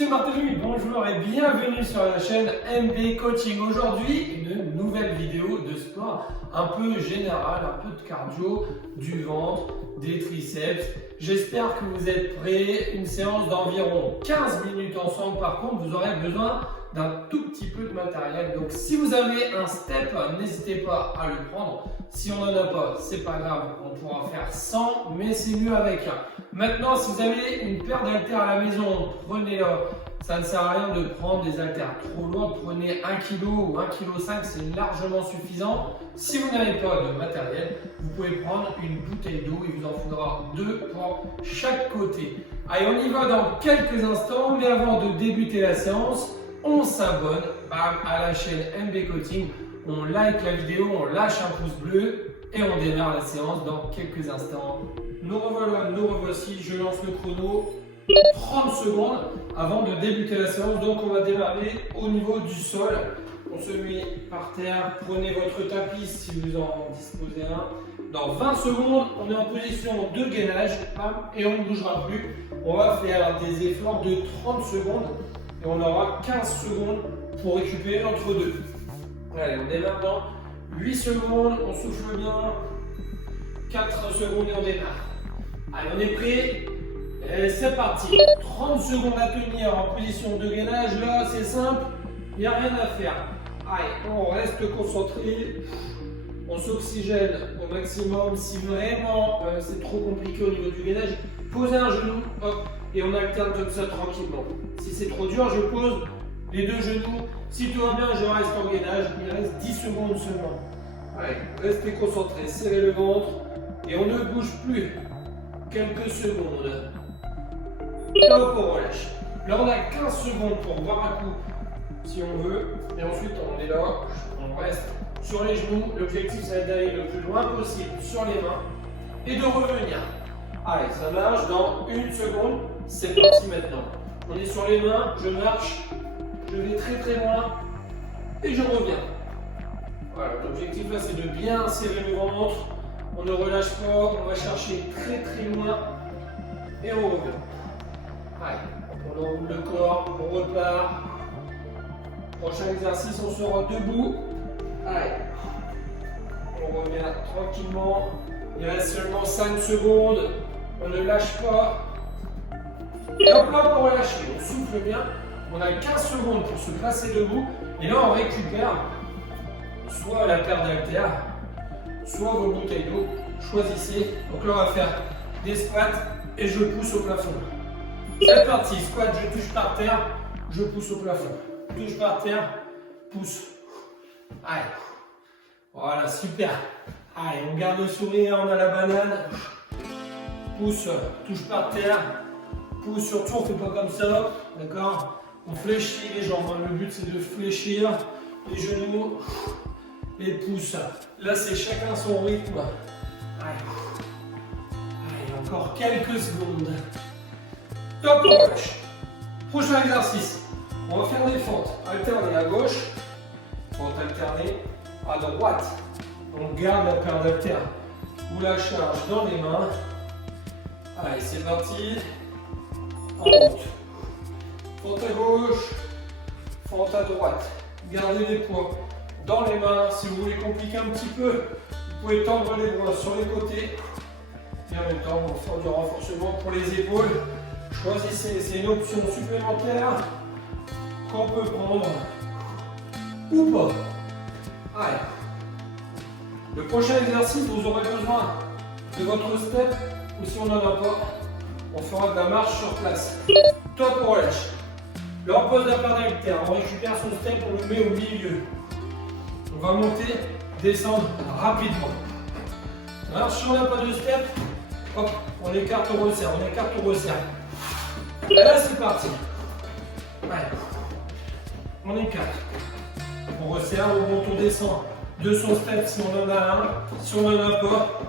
C'est Barthélemy, bonjour et bienvenue sur la chaîne MB Coaching. Aujourd'hui, une nouvelle vidéo de sport un peu général, un peu de cardio, du ventre, des triceps. J'espère que vous êtes prêts. Une séance d'environ 15 minutes ensemble. Par contre, vous aurez besoin d'un tout petit peu de matériel. Donc, si vous avez un step, n'hésitez pas à le prendre. Si on n'en a pas, c'est pas grave, on pourra faire 100, mais c'est mieux avec un. Maintenant, si vous avez une paire d'haltères à la maison, prenez-la. Ça ne sert à rien de prendre des haltères trop lourdes. Prenez 1 kg ou 1,5 kg, c'est largement suffisant. Si vous n'avez pas de matériel, vous pouvez prendre une bouteille d'eau. Il vous en faudra 2 pour chaque côté. Allez, on y va dans quelques instants, mais avant de débuter la séance, on s'abonne à la chaîne MB Coaching. On like la vidéo, on lâche un pouce bleu et on démarre la séance dans quelques instants. Nous revoilà, nous revoici, je lance le chrono. 30 secondes avant de débuter la séance. Donc on va démarrer au niveau du sol. On se met par terre, prenez votre tapis si vous en disposez un. Dans 20 secondes, on est en position de gainage et on ne bougera plus. On va faire des efforts de 30 secondes et on aura 15 secondes pour récupérer entre deux. Allez, on démarre dans 8 secondes, on souffle bien, 4 secondes et on démarre. Allez, on est prêt? Et c'est parti. 30 secondes à tenir en position de gainage. Là, c'est simple, il n'y a rien à faire. Allez, on reste concentré, on s'oxygène au maximum. Si vraiment c'est trop compliqué au niveau du gainage, posez un genou, hop, et on alterne comme ça tranquillement. Si c'est trop dur, je pose les deux genoux. Si tout va bien, je reste en gainage. Il reste 10 secondes seulement. Allez, restez concentrés, serrez le ventre et on ne bouge plus. Quelques secondes. Top, on relâche. Là, on a 15 secondes pour voir un coup si on veut. Et ensuite, on est là, on reste sur les genoux. L'objectif, c'est d'aller le plus loin possible sur les mains et de revenir. Allez, ça marche dans 1 seconde. C'est parti maintenant. On est sur les mains, je marche, je vais très très loin et je reviens. Voilà, l'objectif là, c'est de bien serrer le ventre. On ne relâche pas, on va chercher très très loin et on revient. Allez, on enroule le corps, on repart. Prochain exercice, on sera debout. Allez, on revient tranquillement. Il reste seulement 5 secondes. On ne lâche pas. Et hop là, pour relâcher, on souffle bien. On a 15 secondes pour se placer debout. Et là, on récupère soit la paire d'haltères, soit vos bouteilles d'eau. Choisissez. Donc là, on va faire des squats et je pousse au plafond. C'est parti, squat, je touche par terre, je pousse au plafond. Touche par terre, pousse. Allez. Voilà, super. Allez, on garde le sourire, on a la banane. Pousse, touche par terre, pousse, surtout on ne fait pas comme ça, d'accord? On fléchit les jambes, le but c'est de fléchir les genoux et pousse. Là c'est chacun son rythme. Allez. Allez, encore quelques secondes. Top, on relâche. Prochain exercice. On va faire des fentes alternées à gauche, fente alternée à droite. On garde la paire d'haltères ou la charge dans les mains. Allez, c'est parti. En route. Fente à gauche, fente à droite. Gardez les poids dans les mains. Si vous voulez compliquer un petit peu, vous pouvez tendre les bras sur les côtés. Et en même temps, on va faire du renforcement pour les épaules. Choisissez, c'est une option supplémentaire qu'on peut prendre ou pas. Allez. Le prochain exercice, vous aurez besoin de votre step ou si on n'en a pas, on fera de la marche sur place. Top, on relâche. Là, on pose la paire d'haltères, on récupère son step, on le met au milieu. On va monter, descendre rapidement. Alors, si on n'a pas de step, hop, on écarte, on resserre, on écarte, on resserre. Et là, c'est parti. Allez. On écarte. On resserre, on monte, on descend de son step si on en a un. Si on n'en a pas,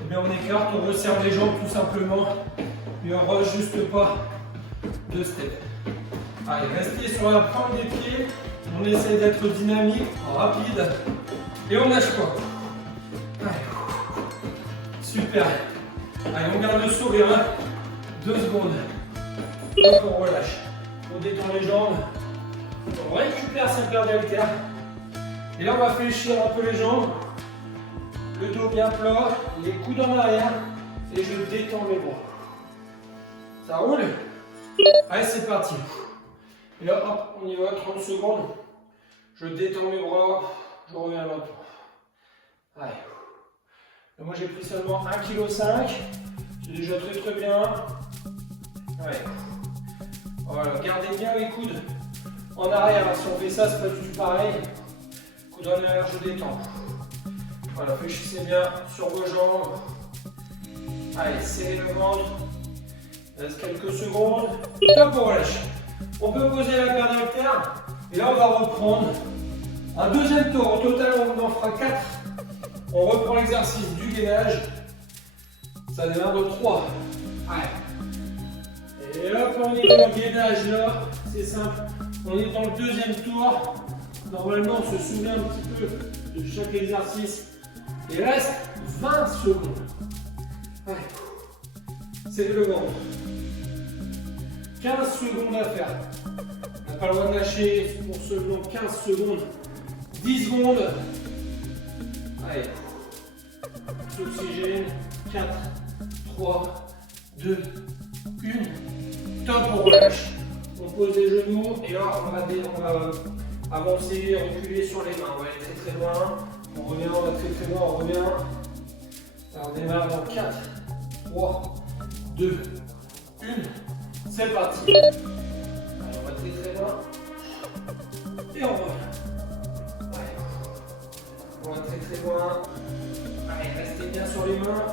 eh bien on écarte, on resserre les jambes tout simplement. Et on ne rejuste pas de step. Allez, restez sur la pointe des pieds. On essaie d'être dynamique, rapide. Et on lâche pas. Allez. Super. Allez, on garde le sourire. 2 secondes. Donc on relâche. On détend les jambes. On récupère sa paire d'haltères. Et là, on va fléchir un peu les jambes. Le dos bien plat, les coudes en arrière. Et je détends mes bras. Ça roule? Allez, c'est parti. Et là, hop, on y va, 30 secondes. Je détends mes bras, je reviens à l'autre. Allez. Là, moi, j'ai pris seulement 1,5 kg. C'est déjà très très bien. Allez. Voilà, gardez bien les coudes en arrière. Si on fait ça, c'est pas du tout pareil. Coudes en arrière, je détends. Voilà, fléchissez bien sur vos jambes. Allez, serrez le ventre. Il reste quelques secondes. Top, on relâche. On peut poser la paire d'haltères. Et là, on va reprendre un deuxième tour. Au total, on en fera 4. On reprend l'exercice du gainage. Ça démarre de 3. Allez. Et là, quand on est dans le gainage, là, c'est simple. On est dans le deuxième tour. Normalement, on se souvient un petit peu de chaque exercice. Il reste 20 secondes. Allez. C'est le ventre. 15 secondes à faire. On n'a pas le droit de lâcher pour seulement 15 secondes. 10 secondes. Allez. Oxygène. 4, 3, 2, 1. Top, on relâche. On pose les genoux et là on va avancer, reculer sur les mains. On va aller très très loin. On revient, on va très très loin, on revient. Alors, on démarre dans 4, 3, 2, 1. C'est parti. Allez, on va très très loin. Et on revient. Allez. On va très très loin. Allez, restez bien sur les mains.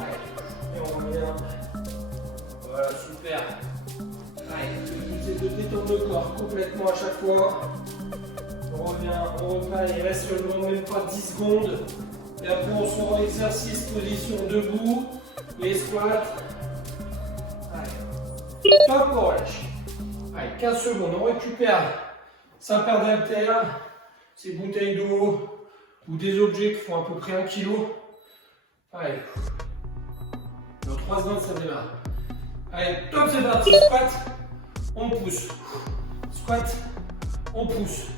Allez. Et on revient. Voilà, super. Allez, le but c'est de détendre le corps complètement à chaque fois. On revient, on reprend, il reste seulement même pas 10 secondes. Et après on se rend exercice, position debout, les squats. Allez. Top, on relâche. Allez, 15 secondes, on récupère sa paire d'haltères, ses bouteilles d'eau ou des objets qui font à peu près 1 kg. Allez. Dans 3 secondes, ça démarre. Allez, top, c'est parti. Squat, on pousse. Squat, on pousse.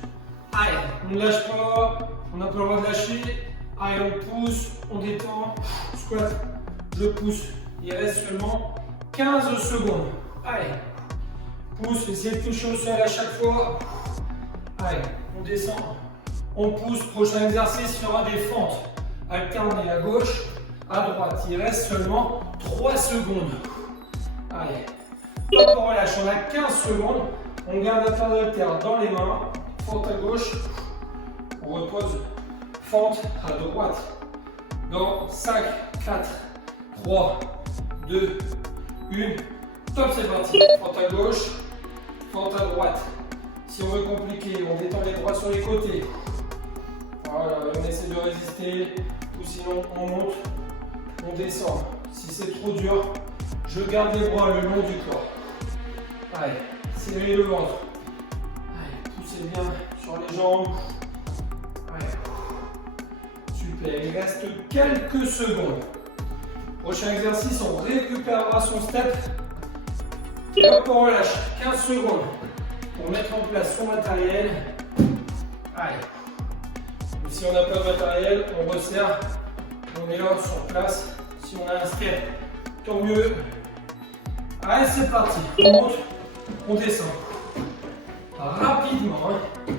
Allez, on ne lâche pas, on n'a pas le droit de lâcher. Allez, on pousse, on détend. Squat, je pousse. Il reste seulement 15 secondes. Allez, pousse, essayez de toucher au sol à chaque fois. Allez, on descend, on pousse. Prochain exercice, il y aura des fentes alternées à gauche, à droite. Il reste seulement 3 secondes. Allez, top, on relâche. On a 15 secondes. On garde la paire d'haltères dans les mains. Fente à gauche. On repose. Fente à droite. Dans 5, 4, 3, 2, 1. Top, c'est parti. Fente à gauche. Fente à droite. Si on veut compliquer, on détend les bras sur les côtés. Voilà, on essaie de résister. Ou sinon, on monte, on descend. Si c'est trop dur, je garde les bras le long du corps. Allez, serrez le ventre. Allez, poussez bien sur les jambes. Allez. Super, il reste quelques secondes. Prochain exercice, on récupérera son step. Et hop, on relâche. 15 secondes pour mettre en place son matériel. Allez. Si on n'a pas de matériel, on resserre. On est là sur place. Si on a un step, tant mieux. Allez, c'est parti. On monte, on descend. Rapidement. Hein.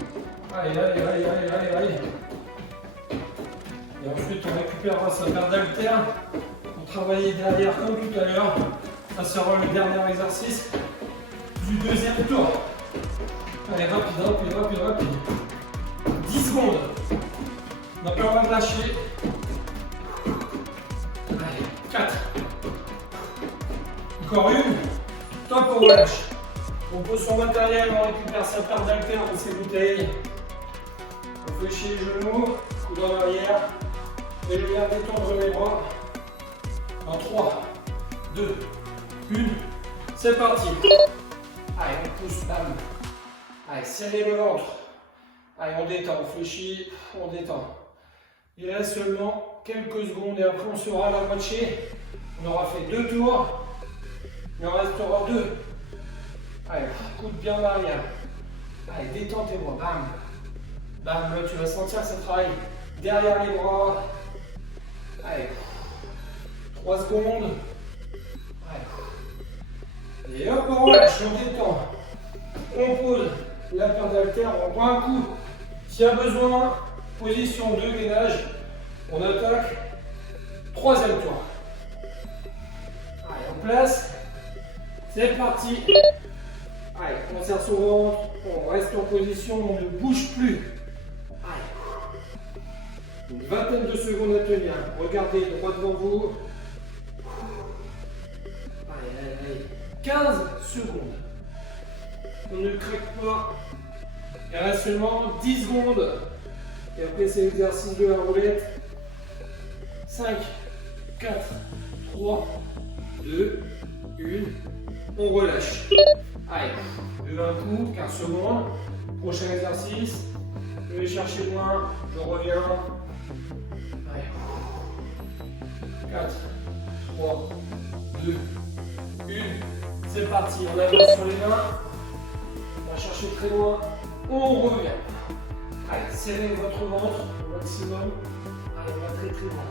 Allez, allez, allez, allez, allez, allez. Et ensuite, on récupérera sa paire d'haltères pour travailler derrière comme tout à l'heure. Ça sera le dernier exercice du deuxième tour. Allez, rapide, rapide, rapide, rapide. 10 secondes. On n'a pas le droit de lâcher. Allez, 4. Encore une. Top, on relâche. On pose son matériel, on récupère sa paire d'haltères dans ses bouteilles. On fléchit les genoux, coude en arrière. Et je viens détendre les bras. En 3, 2, 1. C'est parti. Allez, on pousse, bam. Allez, serrez le ventre. Allez, on détend, on fléchit, on détend. Il reste seulement quelques secondes et après on sera à la moitié. On aura fait 2 tours. Il en restera 2. Allez, coude bien en arrière. Allez, détends tes bras. Bam. Bam, là tu vas sentir que ça travaille derrière les bras. Allez. 3 secondes. Allez. Et hop, on relâche, on détend. On pose la paire d'haltères, on prend un coup. S'il y a besoin, position de gainage. On attaque. 3e tour. Allez, on place. C'est parti. Allez, on serre son ventre. On reste en position, on ne bouge plus. Allez. Une vingtaine de secondes à tenir. Regardez droit devant vous. Allez. 15 secondes. On ne craque pas. Il reste seulement 10 secondes. Et après, c'est l'exercice de la roulette. 5, 4, 3, 2, 1. On relâche. Allez, je vais un coup, 15 secondes. Prochain exercice. Je vais chercher loin. Je reviens. Allez. 4, 3, 2, 1. C'est parti. On avance sur les mains. On va chercher très loin. On revient. Allez, serrez votre ventre au maximum. Allez, on va très loin.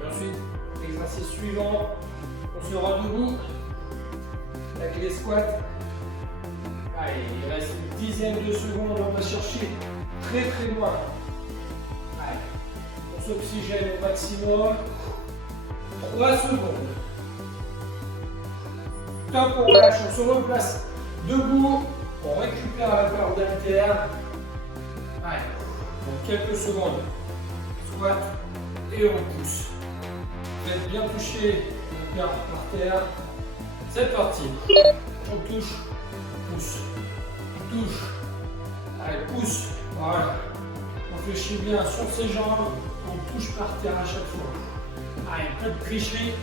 Et ensuite, l'exercice suivant, on sera debout avec les squats. Allez, il reste une dizaine de secondes, on va chercher très loin. Allez, on s'oxygène au maximum. 3 secondes. Top, on relâche, on se replace debout. On récupère la barre d'haltère. Allez, dans quelques secondes. Squat et on pousse. Faites bien toucher la barre par terre. C'est parti. On touche, pousse, touche. Allez, pousse. Voilà. On réfléchit bien sur ses jambes. On touche par terre à chaque fois. Allez, pas de tricher.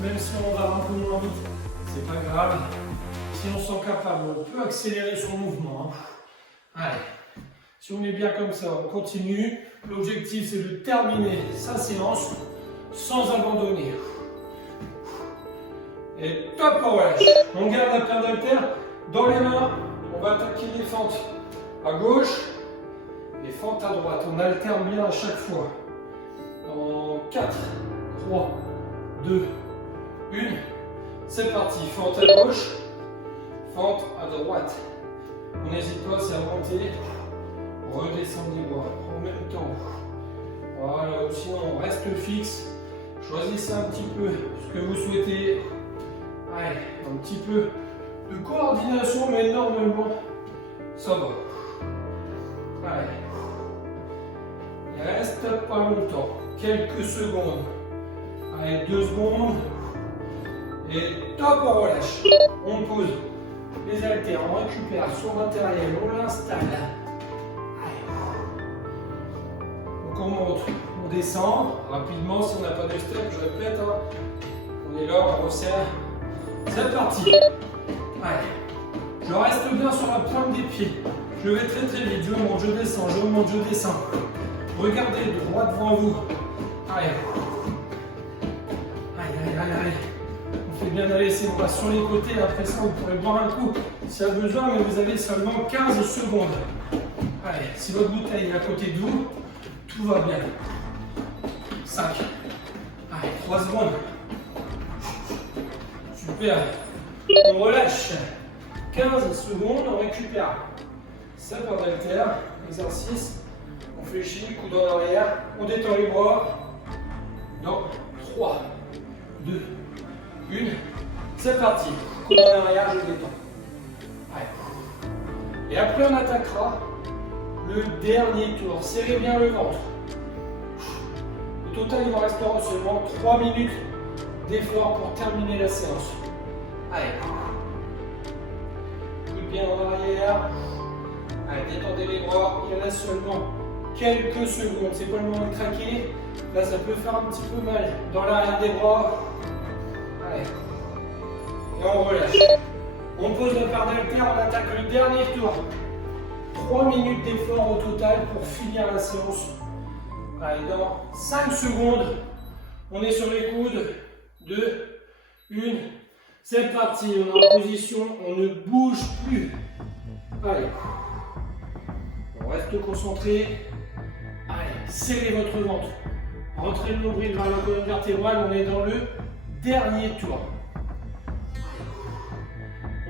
Même si on va un peu moins vite, c'est pas grave. Si on se sent capable, on peut accélérer son mouvement. Allez, si on est bien comme ça, on continue. L'objectif, c'est de terminer sa séance sans abandonner. Et top, on relâche. On garde la paire d'haltères dans les mains. On va attaquer les fentes à gauche, les fentes à droite. On alterne bien à chaque fois. En 4, 3, 2, 1. C'est parti. Fente à gauche. Fente à droite. On n'hésite pas, c'est à monter. Redescendre les bras en même temps. Voilà, ou sinon on reste fixe. Choisissez un petit peu ce que vous souhaitez. Allez, un petit peu de coordination, mais normalement, ça va. Allez. Il reste pas longtemps. Quelques secondes. Allez, 2 secondes. Et top, on relâche. On pose les haltères, on récupère son matériel, on l'installe. Donc on monte, on descend rapidement si on n'a pas de step, je répète. On est là, on resserre. C'est parti. Allez. Je reste bien sur la pointe des pieds. Je vais très vite. Je monte, je descends, je monte, je descends. Regardez droit devant vous. Allez. Allez. On fait bien d'aller ses bras sur les côtés. Après ça, vous pourrez boire un coup s'il y a besoin, mais vous avez seulement 15 secondes. Allez, si votre bouteille est à côté de vous, tout va bien. 5. Allez, 3 secondes. Super. On relâche. 15 secondes, on récupère. Ça part d'haltère, exercice. On fléchit, coude en arrière. On détend les bras. Dans 3, 2, 1. C'est parti. Coude en arrière, je détends. Allez. Et après, on attaquera le dernier tour. Serrez bien le ventre. Au total, il nous restera seulement 3 minutes d'effort pour terminer la séance. Allez. Coude bien en arrière. Allez, détendez les bras. Il reste seulement quelques secondes. C'est pas le moment de craquer. Là, ça peut faire un petit peu mal dans l'arrière des bras. Allez. Et on relâche. On pose la paire d'haltères, on attaque le dernier tour. 3 minutes d'effort au total pour finir la séance. Allez, dans 5 secondes, on est sur les coudes. 2, 1. C'est parti, on est en position, on ne bouge plus. Allez. On reste concentré. Allez, serrez votre ventre. Rentrez le nombril vers la colonne vertébrale, on est dans le dernier tour.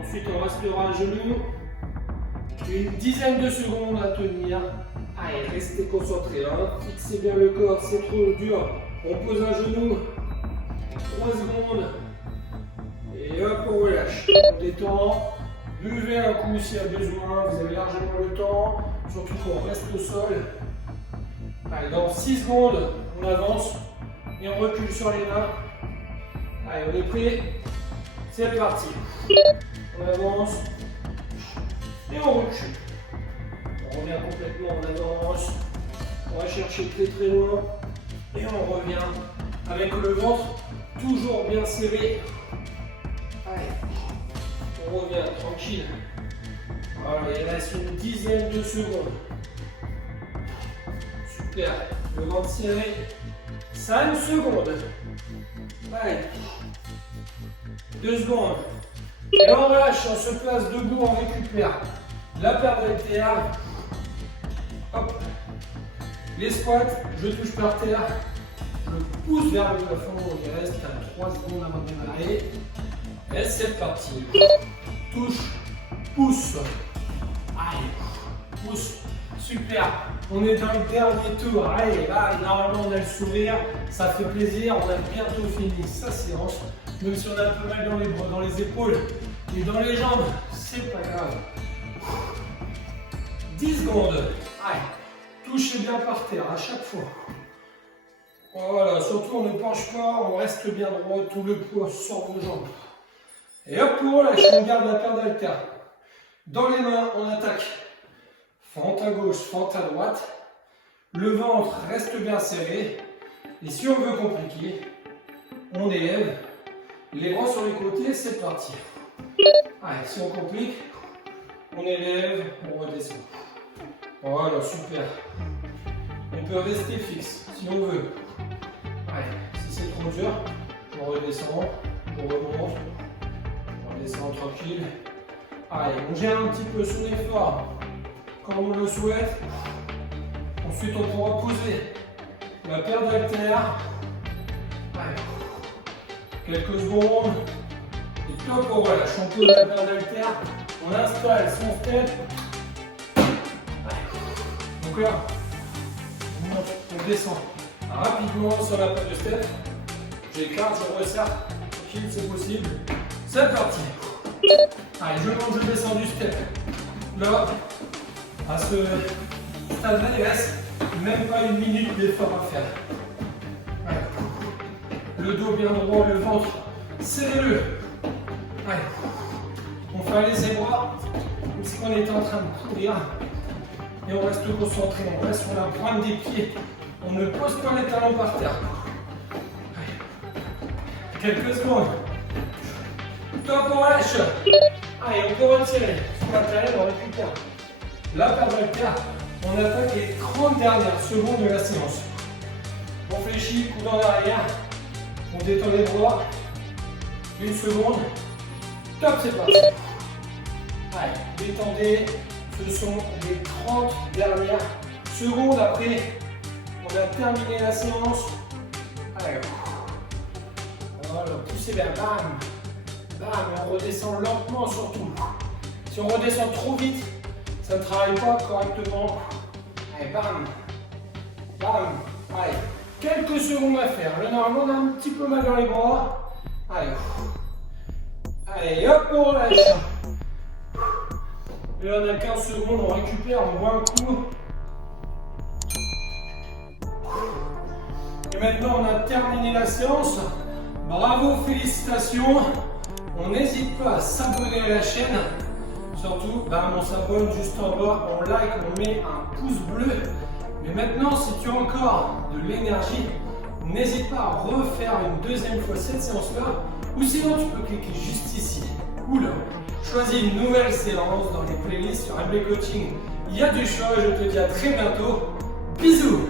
Ensuite, on restera à genoux. Une dizaine de secondes à tenir. Allez, restez concentrés. Hein. Fixez bien le corps, c'est trop dur. On pose un genou. 3 secondes. Et hop, on relâche. On détend. Buvez un coup s'il y a besoin. Vous avez largement le temps. Surtout qu'on reste au sol. Allez, dans 6 secondes, on avance. Et on recule sur les mains. Allez, on est prêt. C'est parti. On avance. Et on recule. On revient complètement en avance. On va chercher très très loin. Et on revient avec le ventre toujours bien serré. Allez. On revient tranquille. Voilà, il reste une dizaine de secondes. Super. Le ventre serré. 5 secondes. Allez. 2 secondes. Et on relâche, on se place debout, on récupère la paire d'haltères. Hop. Les squats, je touche par terre. Je pousse vers le plafond. Il reste à 3 secondes avant de démarrer. Et c'est parti. Touche, pousse. Allez, pousse. Super. On est dans le dernier tour. Allez, là, normalement, on a le sourire. Ça fait plaisir. On a bientôt fini sa séance. Même si on a un peu mal dans les bras, dans les épaules et dans les jambes, c'est pas grave. 10 secondes. Allez, touchez bien par terre à chaque fois. Voilà, surtout on ne penche pas, on reste bien droit, tout le poids sort vos jambes. Et hop, on relâche, on garde la paire d'haltères. Dans les mains, on attaque. Fente à gauche, fente à droite. Le ventre reste bien serré. Et si on veut compliquer, on élève. Les bras sur les côtés, c'est parti. Allez, si on complique, on élève, on redescend. Voilà, super. On peut rester fixe, si on veut. Allez, si c'est trop dur, on redescend, on remonte, on redescend tranquille. Allez, on gère un petit peu son effort, comme on le souhaite. Ensuite, on pourra poser la paire d'haltères. Allez. Quelques secondes. Et top, on relâche. On pose la paire d'haltères. On installe son step. Donc là, on monte, on descend rapidement sur la paire de step. J'écarte, je resserre. Tranquille, c'est possible. C'est parti. Allez, je monte, je descends du step. Là, à ce stade-là, il reste même pas une minute d'effort à faire. Le dos bien droit, le ventre, serrez-le. Allez, on fait aller ses bras comme si on était en train de courir. Et on reste concentré, on reste sur la pointe des pieds. On ne pose pas les talons par terre. Allez. Quelques secondes. Top, on relâche. Allez, on peut retirer. Sur la taille, on récupère la paire d'haltères. On attaque les 30 dernières secondes de la séance. On fléchit, coup dans l'arrière. On détend les bras. 1 seconde. Top, c'est parti. Allez, détendez. Ce sont les 30 dernières secondes. Après, on a terminé la séance. Allez. Voilà, poussez vers bam. Bam, et on redescend lentement surtout. Si on redescend trop vite, ça ne travaille pas correctement. Allez, bam. Bam. Allez. Quelques secondes à faire. Là, normalement, on a un petit peu mal dans les bras. Allez. Allez, hop, on relâche. Et là, on a 15 secondes, on récupère, on voit un coup. Et maintenant, on a terminé la séance. Bravo, félicitations. On n'hésite pas à s'abonner à la chaîne. Surtout, on s'abonne juste en bas, on like, on met un pouce bleu. Mais maintenant, si tu as encore de l'énergie, n'hésite pas à refaire une deuxième fois cette séance-là. Ou sinon, tu peux cliquer juste ici ou là. Choisis une nouvelle séance dans les playlists sur MB Coaching. Il y a du choix, je te dis à très bientôt. Bisous!